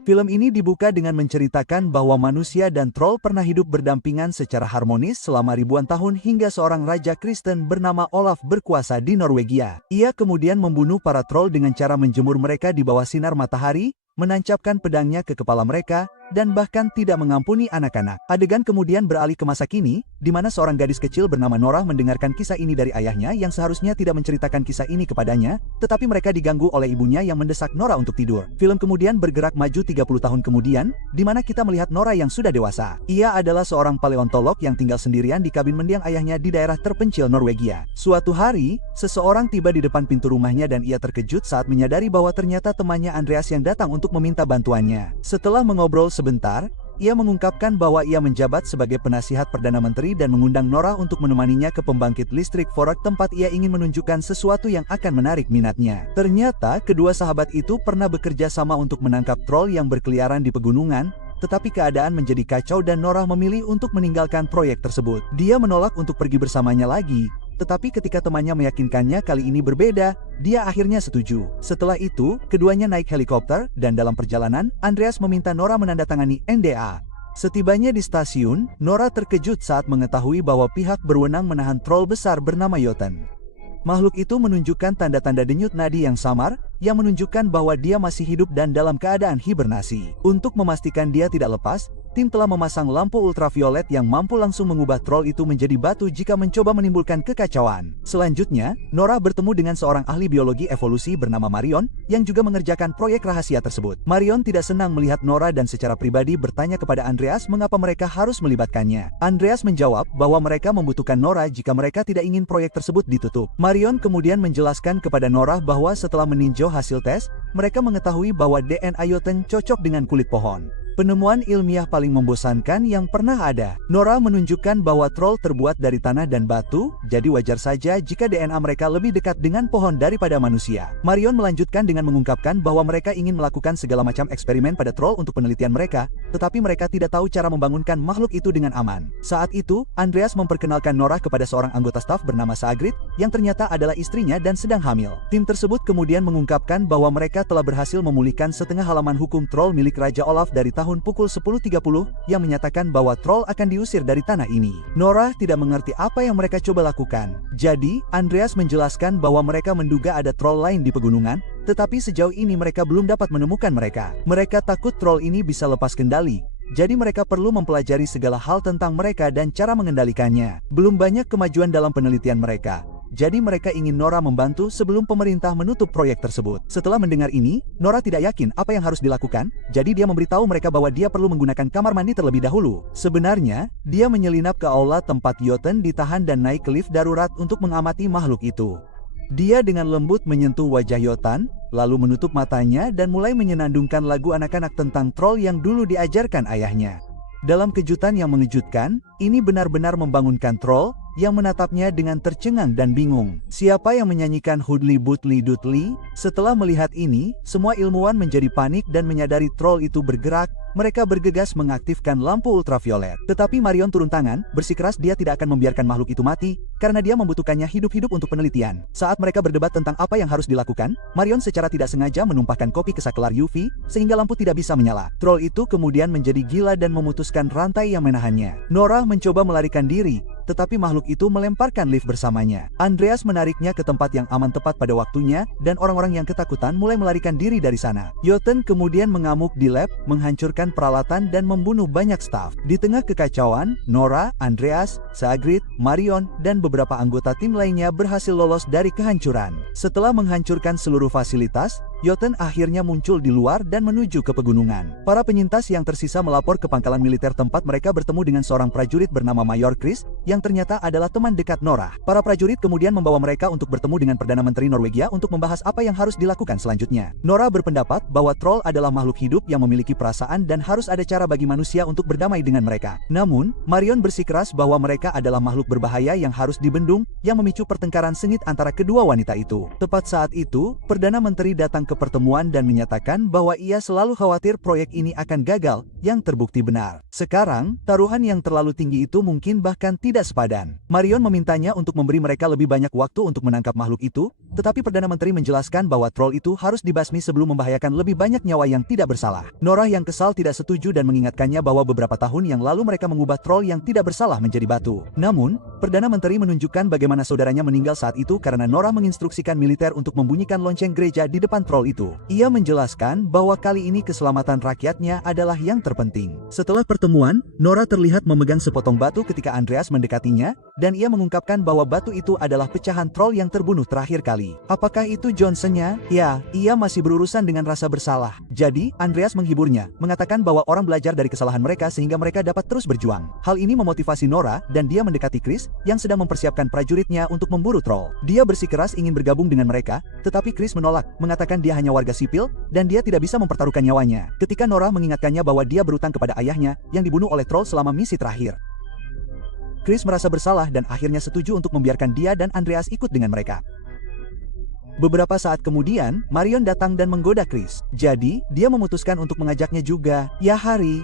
Film ini dibuka dengan menceritakan bahwa manusia dan troll pernah hidup berdampingan secara harmonis selama ribuan tahun hingga seorang raja Kristen bernama Olaf berkuasa di Norwegia. Ia kemudian membunuh para troll dengan cara menjemur mereka di bawah sinar matahari, menancapkan pedangnya ke kepala mereka, dan bahkan tidak mengampuni anak-anak. Adegan kemudian beralih ke masa kini, di mana seorang gadis kecil bernama Norah mendengarkan kisah ini dari ayahnya yang seharusnya tidak menceritakan kisah ini kepadanya, tetapi mereka diganggu oleh ibunya yang mendesak Norah untuk tidur. Film kemudian bergerak maju 30 tahun kemudian, di mana kita melihat Norah yang sudah dewasa. Ia adalah seorang paleontolog yang tinggal sendirian di kabin mendiang ayahnya di daerah terpencil Norwegia. Suatu hari, seseorang tiba di depan pintu rumahnya dan ia terkejut saat menyadari bahwa ternyata temannya Andreas yang datang untuk meminta bantuannya. Setelah mengobrol sebentar, ia mengungkapkan bahwa ia menjabat sebagai penasihat Perdana Menteri dan mengundang Norah untuk menemaninya ke pembangkit listrik Forok tempat ia ingin menunjukkan sesuatu yang akan menarik minatnya. Ternyata, kedua sahabat itu pernah bekerja sama untuk menangkap troll yang berkeliaran di pegunungan, tetapi keadaan menjadi kacau dan Norah memilih untuk meninggalkan proyek tersebut. Dia menolak untuk pergi bersamanya lagi, tetapi ketika temannya meyakinkannya kali ini berbeda, dia akhirnya setuju. Setelah itu, keduanya naik helikopter, dan dalam perjalanan, Andreas meminta Norah menandatangani NDA. Setibanya di stasiun, Norah terkejut saat mengetahui bahwa pihak berwenang menahan troll besar bernama Jotun. Makhluk itu menunjukkan tanda-tanda denyut nadi yang samar, yang menunjukkan bahwa dia masih hidup dan dalam keadaan hibernasi. Untuk memastikan dia tidak lepas, tim telah memasang lampu ultraviolet yang mampu langsung mengubah troll itu menjadi batu jika mencoba menimbulkan kekacauan. Selanjutnya, Norah bertemu dengan seorang ahli biologi evolusi bernama Marion, yang juga mengerjakan proyek rahasia tersebut. Marion tidak senang melihat Norah dan secara pribadi bertanya kepada Andreas mengapa mereka harus melibatkannya. Andreas menjawab bahwa mereka membutuhkan Norah jika mereka tidak ingin proyek tersebut ditutup. Marion kemudian menjelaskan kepada Norah bahwa setelah meninjau hasil tes, mereka mengetahui bahwa DNA Jotun cocok dengan kulit pohon. Penemuan ilmiah paling membosankan yang pernah ada. Norah menunjukkan bahwa troll terbuat dari tanah dan batu, jadi wajar saja jika DNA mereka lebih dekat dengan pohon daripada manusia. Marion melanjutkan dengan mengungkapkan bahwa mereka ingin melakukan segala macam eksperimen pada troll untuk penelitian mereka, tetapi mereka tidak tahu cara membangunkan makhluk itu dengan aman. Saat itu, Andreas memperkenalkan Norah kepada seorang anggota staf bernama Sagrid, yang ternyata adalah istrinya dan sedang hamil. Tim tersebut kemudian mengungkapkan bahwa mereka telah berhasil memulihkan setengah halaman hukum troll milik Raja Olaf dari tahun pukul 10.30 yang menyatakan bahwa troll akan diusir dari tanah ini. Norah tidak mengerti apa yang mereka coba lakukan. Jadi, Andreas menjelaskan bahwa mereka menduga ada troll lain di pegunungan, tetapi sejauh ini mereka belum dapat menemukan mereka. Mereka takut troll ini bisa lepas kendali. Jadi mereka perlu mempelajari segala hal tentang mereka dan cara mengendalikannya. Belum banyak kemajuan dalam penelitian mereka. Jadi mereka ingin Norah membantu sebelum pemerintah menutup proyek tersebut. Setelah mendengar ini, Norah tidak yakin apa yang harus dilakukan, jadi dia memberitahu mereka bahwa dia perlu menggunakan kamar mandi terlebih dahulu. Sebenarnya, dia menyelinap ke aula tempat Jotun ditahan dan naik ke lift darurat untuk mengamati makhluk itu. Dia dengan lembut menyentuh wajah Jotun, lalu menutup matanya dan mulai menyenandungkan lagu anak-anak tentang troll yang dulu diajarkan ayahnya. Dalam kejutan yang mengejutkan, ini benar-benar membangunkan troll, yang menatapnya dengan tercengang dan bingung. Siapa yang menyanyikan Hudli Butli Dutli? Setelah melihat ini, semua ilmuwan menjadi panik dan menyadari troll itu bergerak. Mereka bergegas mengaktifkan lampu ultraviolet. Tetapi Marion turun tangan, bersikeras dia tidak akan membiarkan makhluk itu mati, karena dia membutuhkannya hidup-hidup untuk penelitian. Saat mereka berdebat tentang apa yang harus dilakukan, Marion secara tidak sengaja menumpahkan kopi ke saklar UV, sehingga lampu tidak bisa menyala. Troll itu kemudian menjadi gila dan memutuskan rantai yang menahannya. Norah mencoba melarikan diri, tetapi makhluk itu melemparkan lift bersamanya. Andreas menariknya ke tempat yang aman tepat pada waktunya, dan orang-orang yang ketakutan mulai melarikan diri dari sana. Jotun kemudian mengamuk di lab, menghancurkan peralatan dan membunuh banyak staf. Di tengah kekacauan, Norah, Andreas, Sagrid, Marion, dan beberapa anggota tim lainnya berhasil lolos dari kehancuran. Setelah menghancurkan seluruh fasilitas, Jotun akhirnya muncul di luar dan menuju ke pegunungan. Para penyintas yang tersisa melapor ke pangkalan militer tempat mereka bertemu dengan seorang prajurit bernama Mayor Chris, yang ternyata adalah teman dekat Norah. Para prajurit kemudian membawa mereka untuk bertemu dengan Perdana Menteri Norwegia untuk membahas apa yang harus dilakukan selanjutnya. Norah berpendapat bahwa troll adalah makhluk hidup yang memiliki perasaan dan harus ada cara bagi manusia untuk berdamai dengan mereka. Namun, Marion bersikeras bahwa mereka adalah makhluk berbahaya yang harus dibendung, yang memicu pertengkaran sengit antara kedua wanita itu. Tepat saat itu, Perdana Menteri datang ke pertemuan dan menyatakan bahwa ia selalu khawatir proyek ini akan gagal, yang terbukti benar. Sekarang, taruhan yang terlalu tinggi itu mungkin bahkan tidak sepadan. Marion memintanya untuk memberi mereka lebih banyak waktu untuk menangkap makhluk itu, tetapi Perdana Menteri menjelaskan bahwa troll itu harus dibasmi sebelum membahayakan lebih banyak nyawa yang tidak bersalah. Nora yang kesal tidak setuju dan mengingatkannya bahwa beberapa tahun yang lalu mereka mengubah troll yang tidak bersalah menjadi batu. Namun, Perdana Menteri menunjukkan bagaimana saudaranya meninggal saat itu karena Nora menginstruksikan militer untuk membunyikan lonceng gereja di depan troll itu. Ia menjelaskan bahwa kali ini keselamatan rakyatnya adalah yang terpenting. Setelah pertemuan, Nora terlihat memegang sepotong batu ketika Andreas mendekatinya, dan ia mengungkapkan bahwa batu itu adalah pecahan troll yang terbunuh terakhir kali. Apakah itu Johnson-nya? Ya, ia masih berurusan dengan rasa bersalah. Jadi, Andreas menghiburnya, mengatakan bahwa orang belajar dari kesalahan mereka sehingga mereka dapat terus berjuang. Hal ini memotivasi Nora, dan dia mendekati Chris, yang sedang mempersiapkan prajuritnya untuk memburu troll. Dia bersikeras ingin bergabung dengan mereka, tetapi Chris menolak, mengatakan dia hanya warga sipil, dan dia tidak bisa mempertaruhkan nyawanya. Ketika Nora mengingatkannya bahwa dia berutang kepada ayahnya, yang dibunuh oleh troll selama misi terakhir. Chris merasa bersalah dan akhirnya setuju untuk membiarkan dia dan Andreas ikut dengan mereka. Beberapa saat kemudian, Marion datang dan menggoda Chris. Jadi, dia memutuskan untuk mengajaknya juga. Ya Hari.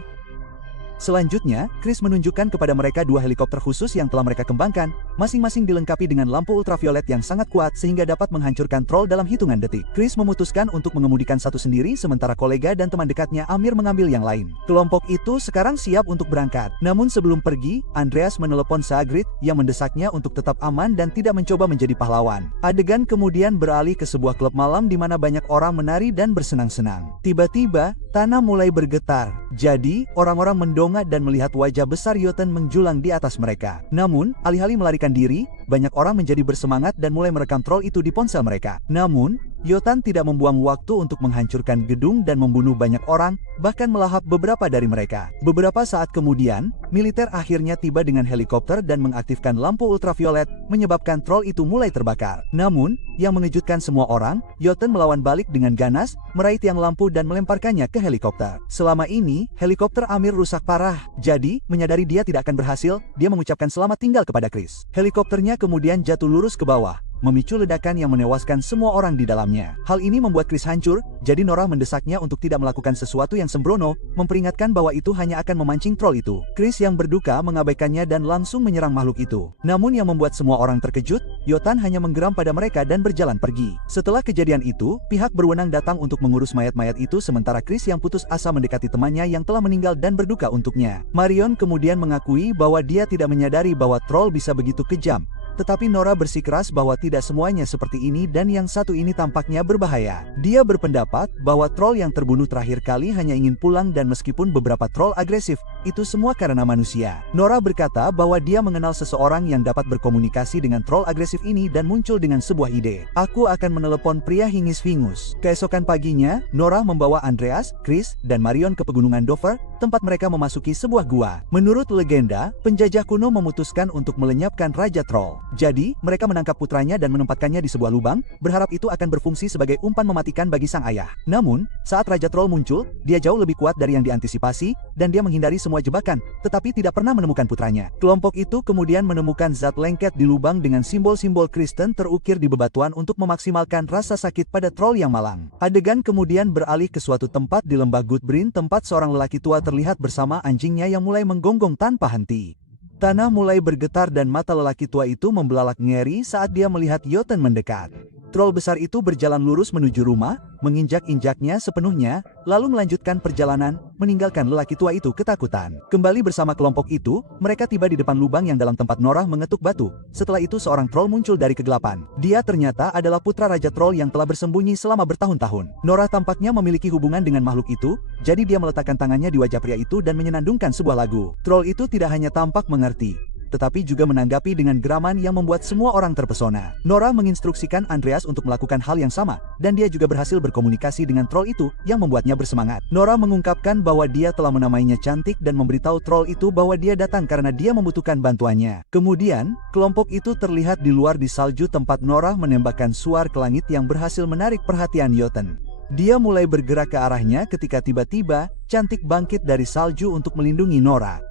Selanjutnya, Chris menunjukkan kepada mereka dua helikopter khusus yang telah mereka kembangkan, masing-masing dilengkapi dengan lampu ultraviolet yang sangat kuat sehingga dapat menghancurkan troll dalam hitungan detik. Chris memutuskan untuk mengemudikan satu sendiri sementara kolega dan teman dekatnya Amir mengambil yang lain. Kelompok itu sekarang siap untuk berangkat. Namun sebelum pergi, Andreas menelepon Sagrid yang mendesaknya untuk tetap aman dan tidak mencoba menjadi pahlawan. Adegan kemudian beralih ke sebuah klub malam di mana banyak orang menari dan bersenang-senang. Tiba-tiba, tanah mulai bergetar. Jadi, orang-orang mendongak dan melihat wajah besar Yoten menjulang di atas mereka. Namun, alih-alih melarikan diri, banyak orang menjadi bersemangat dan mulai merekam troll itu di ponsel mereka. Namun, Yotan tidak membuang waktu untuk menghancurkan gedung dan membunuh banyak orang, bahkan melahap beberapa dari mereka. Beberapa saat kemudian, militer akhirnya tiba dengan helikopter dan mengaktifkan lampu ultraviolet, menyebabkan troll itu mulai terbakar. Namun, yang mengejutkan semua orang, Yoten melawan balik dengan ganas, meraih tiang lampu dan melemparkannya ke helikopter. Selama ini, helikopter Amir rusak parah. Jadi, menyadari dia tidak akan berhasil, dia mengucapkan selamat tinggal kepada Chris. Helikopternya kemudian jatuh lurus ke bawah, memicu ledakan yang menewaskan semua orang di dalamnya. Hal ini membuat Chris hancur, jadi Nora mendesaknya untuk tidak melakukan sesuatu yang sembrono, memperingatkan bahwa itu hanya akan memancing troll itu. Chris yang berduka mengabaikannya dan langsung menyerang makhluk itu. Namun yang membuat semua orang terkejut, Yotan hanya menggeram pada mereka dan berjalan pergi. Setelah kejadian itu, pihak berwenang datang untuk mengurus mayat-mayat itu sementara Chris yang putus asa mendekati temannya yang telah meninggal dan berduka untuknya. Marion kemudian mengakui bahwa dia tidak menyadari bahwa troll bisa begitu kejam. Tetapi Nora bersikeras bahwa tidak semuanya seperti ini dan yang satu ini tampaknya berbahaya. Dia berpendapat bahwa troll yang terbunuh terakhir kali hanya ingin pulang dan meskipun beberapa troll agresif, itu semua karena manusia. Nora berkata bahwa dia mengenal seseorang yang dapat berkomunikasi dengan troll agresif ini dan muncul dengan sebuah ide. Aku akan menelepon pria hingis-vingus. Keesokan paginya, Nora membawa Andreas, Chris, dan Marion ke pegunungan Dover, tempat mereka memasuki sebuah gua. Menurut legenda, penjajah kuno memutuskan untuk melenyapkan Raja Troll. Jadi, mereka menangkap putranya dan menempatkannya di sebuah lubang, berharap itu akan berfungsi sebagai umpan mematikan bagi sang ayah. Namun, saat Raja Troll muncul, dia jauh lebih kuat dari yang diantisipasi, dan dia menghindari semua jebakan, tetapi tidak pernah menemukan putranya. Kelompok itu kemudian menemukan zat lengket di lubang dengan simbol-simbol Kristen terukir di bebatuan untuk memaksimalkan rasa sakit pada troll yang malang. Adegan kemudian beralih ke suatu tempat di lembah Gudbrand tempat seorang lelaki tua terlihat bersama anjingnya yang mulai menggonggong tanpa henti. Tanah mulai bergetar dan mata lelaki tua itu membelalak ngeri saat dia melihat Yoten mendekat. Troll besar itu berjalan lurus menuju rumah, menginjak-injaknya sepenuhnya, lalu melanjutkan perjalanan, meninggalkan lelaki tua itu ketakutan. Kembali bersama kelompok itu, mereka tiba di depan lubang yang dalam tempat Nora mengetuk batu. Setelah itu seorang troll muncul dari kegelapan. Dia ternyata adalah putra Raja Troll yang telah bersembunyi selama bertahun-tahun. Nora tampaknya memiliki hubungan dengan makhluk itu, jadi dia meletakkan tangannya di wajah pria itu dan menyenandungkan sebuah lagu. Troll itu tidak hanya tampak mengerti, tetapi juga menanggapi dengan geraman yang membuat semua orang terpesona. Nora menginstruksikan Andreas untuk melakukan hal yang sama, dan dia juga berhasil berkomunikasi dengan troll itu yang membuatnya bersemangat. Nora mengungkapkan bahwa dia telah menamainya cantik dan memberitahu troll itu bahwa dia datang karena dia membutuhkan bantuannya. Kemudian, kelompok itu terlihat di luar di salju tempat Nora menembakkan suar ke langit yang berhasil menarik perhatian Yoten. Dia mulai bergerak ke arahnya ketika tiba-tiba, cantik bangkit dari salju untuk melindungi Nora.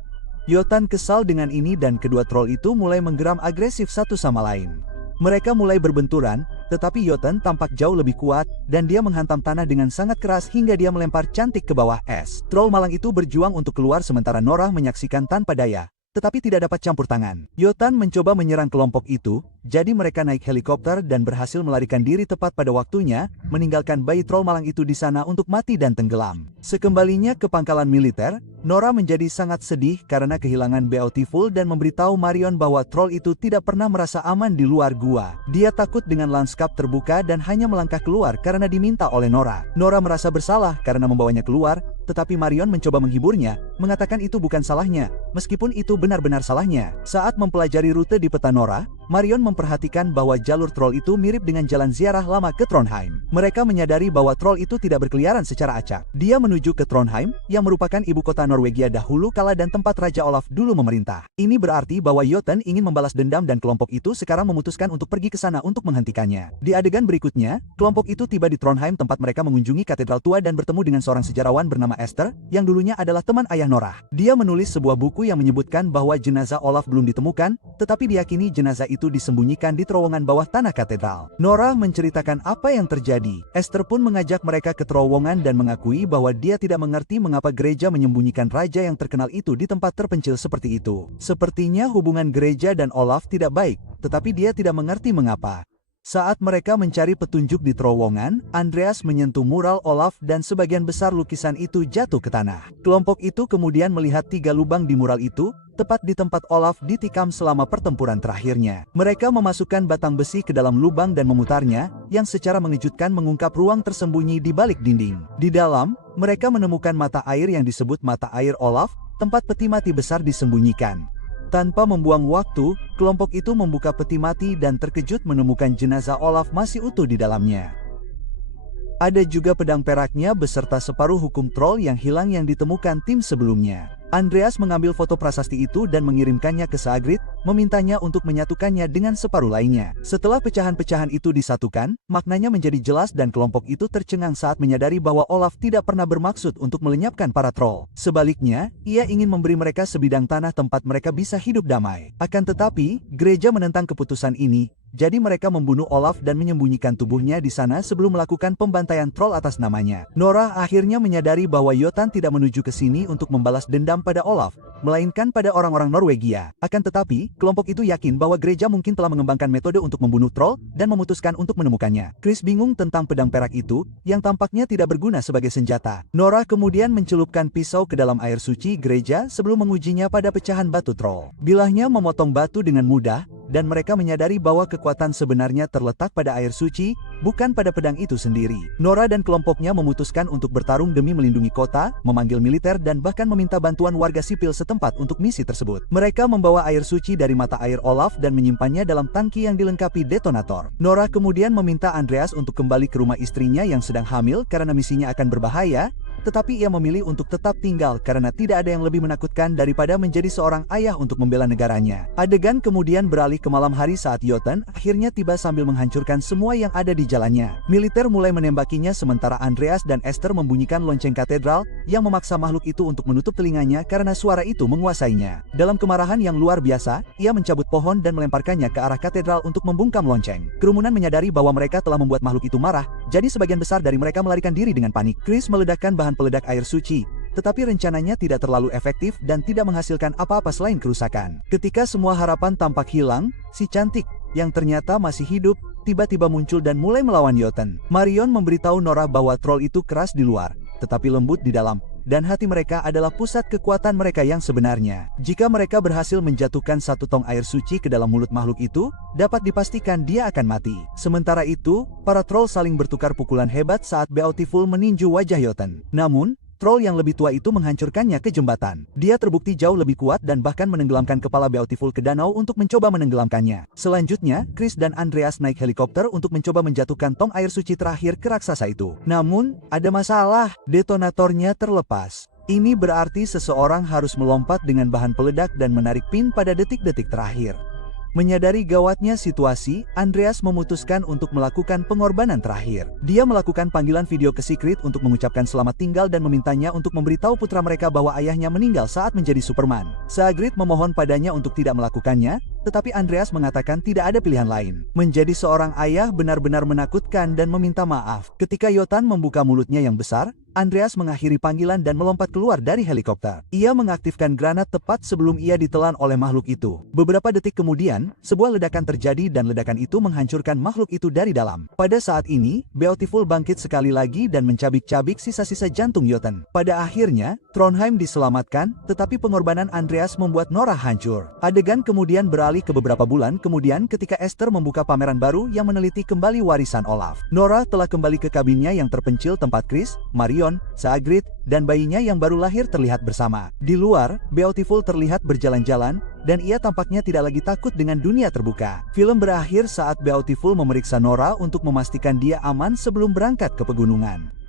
Yotan kesal dengan ini dan kedua troll itu mulai menggeram agresif satu sama lain. Mereka mulai berbenturan, Tetapi Jotun tampak jauh lebih kuat, dan dia menghantam tanah dengan sangat keras hingga dia melempar Cantik ke bawah es. Troll malang itu berjuang untuk keluar sementara Nora menyaksikan tanpa daya, tetapi tidak dapat campur tangan. Jotun mencoba menyerang kelompok itu, jadi mereka naik helikopter dan berhasil melarikan diri tepat pada waktunya, meninggalkan bayi troll malang itu di sana untuk mati dan tenggelam. Sekembalinya ke pangkalan militer, Nora menjadi sangat sedih karena kehilangan Beautiful dan memberitahu Marion bahwa troll itu tidak pernah merasa aman di luar gua. Dia takut dengan lanskap terbuka dan hanya melangkah keluar karena diminta oleh Nora. Nora merasa bersalah karena membawanya keluar, tetapi Marion mencoba menghiburnya, mengatakan itu bukan salahnya, meskipun itu benar-benar salahnya. Saat mempelajari rute di peta Nora, Marion memperhatikan bahwa jalur troll itu mirip dengan jalan ziarah lama ke Trondheim. Mereka menyadari bahwa troll itu tidak berkeliaran secara acak. Dia menuju ke Trondheim, yang merupakan ibu kota Norwegia dahulu kala dan tempat Raja Olaf dulu memerintah. Ini berarti bahwa Jotun ingin membalas dendam dan kelompok itu sekarang memutuskan untuk pergi ke sana untuk menghentikannya. Di adegan berikutnya, kelompok itu tiba di Trondheim tempat mereka mengunjungi katedral tua dan bertemu dengan seorang sejarawan bernama Esther, yang dulunya adalah teman ayah Nora. Dia menulis sebuah buku yang menyebutkan bahwa jenazah Olaf belum ditemukan, tetapi diyakini jenazah itu disembunyikan di terowongan bawah tanah katedral. Nora menceritakan apa yang terjadi. Esther pun mengajak mereka ke terowongan dan mengakui bahwa dia tidak mengerti mengapa gereja menyembunyikan raja yang terkenal itu di tempat terpencil seperti itu. Sepertinya hubungan gereja dan Olaf tidak baik, tetapi dia tidak mengerti mengapa. Saat mereka mencari petunjuk di terowongan, Andreas menyentuh mural Olaf dan sebagian besar lukisan itu jatuh ke tanah. Kelompok itu kemudian melihat 3 lubang di mural itu, tepat di tempat Olaf ditikam selama pertempuran terakhirnya. Mereka memasukkan batang besi ke dalam lubang dan memutarnya, yang secara mengejutkan mengungkap ruang tersembunyi di balik dinding. Di dalam, mereka menemukan mata air yang disebut mata air Olaf, tempat peti mati besar disembunyikan. Tanpa membuang waktu, kelompok itu membuka peti mati dan terkejut menemukan jenazah Olaf masih utuh di dalamnya. Ada juga pedang peraknya beserta separuh hukum troll yang hilang yang ditemukan tim sebelumnya. Andreas mengambil foto prasasti itu dan mengirimkannya ke Sigrid, memintanya untuk menyatukannya dengan separuh lainnya. Setelah pecahan-pecahan itu disatukan, maknanya menjadi jelas dan kelompok itu tercengang saat menyadari bahwa Olaf tidak pernah bermaksud untuk melenyapkan para troll. Sebaliknya, ia ingin memberi mereka sebidang tanah tempat mereka bisa hidup damai. Akan tetapi, gereja menentang keputusan ini, jadi mereka membunuh Olaf dan menyembunyikan tubuhnya di sana sebelum melakukan pembantaian troll atas namanya. Nora akhirnya menyadari bahwa Jotun tidak menuju ke sini untuk membalas dendam pada Olaf, melainkan pada orang-orang Norwegia. Akan tetapi, kelompok itu yakin bahwa gereja mungkin telah mengembangkan metode untuk membunuh troll dan memutuskan untuk menemukannya. Chris bingung tentang pedang perak itu, yang tampaknya tidak berguna sebagai senjata. Nora kemudian mencelupkan pisau ke dalam air suci gereja sebelum mengujinya pada pecahan batu troll. Bilahnya memotong batu dengan mudah, dan mereka menyadari bahwa kekuatan sebenarnya terletak pada air suci, bukan pada pedang itu sendiri. Nora dan kelompoknya memutuskan untuk bertarung demi melindungi kota, memanggil militer dan bahkan meminta bantuan warga sipil setempat untuk misi tersebut. Mereka membawa air suci dari mata air Olaf dan menyimpannya dalam tangki yang dilengkapi detonator. Nora kemudian meminta Andreas untuk kembali ke rumah istrinya yang sedang hamil karena misinya akan berbahaya, tetapi ia memilih untuk tetap tinggal karena tidak ada yang lebih menakutkan daripada menjadi seorang ayah untuk membela negaranya. Adegan kemudian beralih ke malam hari saat Jotun akhirnya tiba sambil menghancurkan semua yang ada di jalannya. Militer mulai menembakinya sementara Andreas dan Esther membunyikan lonceng katedral yang memaksa makhluk itu untuk menutup telinganya karena suara itu menguasainya. Dalam kemarahan yang luar biasa, ia mencabut pohon dan melemparkannya ke arah katedral untuk membungkam lonceng. Kerumunan menyadari bahwa mereka telah membuat makhluk itu marah, jadi sebagian besar dari mereka melarikan diri dengan panik. Chris meledakkan bahan peledak air suci, tetapi rencananya tidak terlalu efektif dan tidak menghasilkan apa-apa selain kerusakan. Ketika semua harapan tampak hilang, si cantik, yang ternyata masih hidup, tiba-tiba muncul dan mulai melawan Jotun. Marion memberitahu Nora bahwa troll itu keras di luar, tetapi lembut di dalam, dan hati mereka adalah pusat kekuatan mereka yang sebenarnya. Jika mereka berhasil menjatuhkan 1 tong air suci ke dalam mulut makhluk itu, dapat dipastikan dia akan mati. Sementara itu, para troll saling bertukar pukulan hebat saat Beautiful meninju wajah Jotun. Namun, troll yang lebih tua itu menghancurkannya ke jembatan. Dia terbukti jauh lebih kuat dan bahkan menenggelamkan kepala Beautiful ke danau untuk mencoba menenggelamkannya. Selanjutnya, Chris dan Andreas naik helikopter untuk mencoba menjatuhkan tong air suci terakhir ke raksasa itu. Namun, ada masalah. Detonatornya terlepas. Ini berarti seseorang harus melompat dengan bahan peledak dan menarik pin pada detik-detik terakhir. Menyadari gawatnya situasi, Andreas memutuskan untuk melakukan pengorbanan terakhir. Dia melakukan panggilan video ke Sigrid untuk mengucapkan selamat tinggal dan memintanya untuk memberitahu putra mereka bahwa ayahnya meninggal saat menjadi Superman. Sigrid memohon padanya untuk tidak melakukannya, tetapi Andreas mengatakan tidak ada pilihan lain. Menjadi seorang ayah benar-benar menakutkan dan meminta maaf. Ketika Yotan membuka mulutnya yang besar, Andreas mengakhiri panggilan dan melompat keluar dari helikopter. Ia mengaktifkan granat tepat sebelum ia ditelan oleh makhluk itu. Beberapa detik kemudian, sebuah ledakan terjadi dan ledakan itu menghancurkan makhluk itu dari dalam. Pada saat ini, Beautiful bangkit sekali lagi dan mencabik-cabik sisa-sisa jantung Yotan. Pada akhirnya, Trondheim diselamatkan, tetapi pengorbanan Andreas membuat Nora hancur. Adegan kemudian beralih ke beberapa bulan kemudian ketika Esther membuka pameran baru yang meneliti kembali warisan Olaf. Nora telah kembali ke kabinnya yang terpencil tempat Chris, Marion, Saagrid, dan bayinya yang baru lahir terlihat bersama. Di luar, Beautiful terlihat berjalan-jalan, dan ia tampaknya tidak lagi takut dengan dunia terbuka. Film berakhir saat Beautiful memeriksa Nora untuk memastikan dia aman sebelum berangkat ke pegunungan.